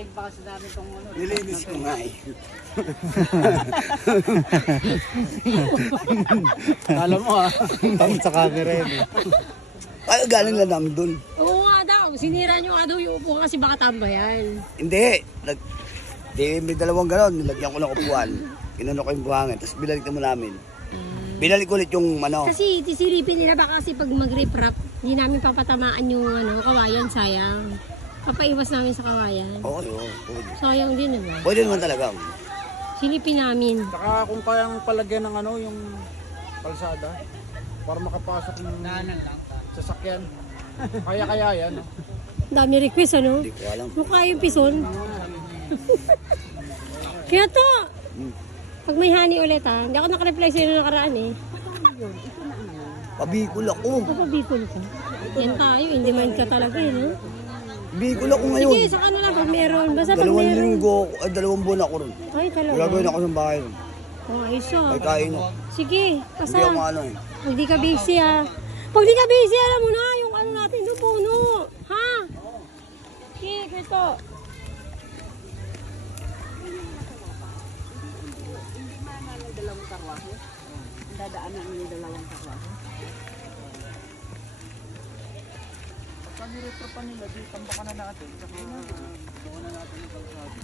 Daig pa kasi namin itong ano. Nilinis ko nga eh. Alam mo ah. Tang sa camera yun eh. Ay, galing lang namin dun. Oo nga daw, sinira nyo nga daw yung upo kasi baka tambayan. Hindi. May dalawang ganon. Nilagyan ko ng upuan. Kinano ko yung buhangin. Tapos binalik naman namin. Binalik ulit yung ano. Kasi tisilipin nila baka kasi pag mag-rip-rap, hindi namin papatamaan yung kawayan, sayang. Papaiwas namin sa kawayan. Oo, pwede. Sayang din naman. Pwede naman talaga. Silipin namin. Saka kung kayang palagyan ng ano, yung kalsada, para makapasok ng sasakyan. Kaya yan. Dami request ano? Hindi ko alam. Mukha yung pison. Kaya to, pag may honey ulit ha, hindi ako nakareflex sa'yo na nakaraan eh. Pabikol ako. Papabikol ka. Yan tayo, hindi man ka talaga eh, no? Bikol ako ngayon. Sige, saka na lang pag meron. Basta pag meron. Dalawang buwan ako ron. Ay, talaga. Gagawin ako sa bahay ron. Oh, ayos ah. May kain ako. Sige, Hindi ako basta. ano eh. Pag di ka busy ah. Pag di ka busy, alam mo na, yung ano natin doon puno. Ha? Sige, ito. Dadaanan mo yung dalawang karwahe. Pagka niretro pa nila, di tambakan na natin. Saka gawa na natin yung kalsada.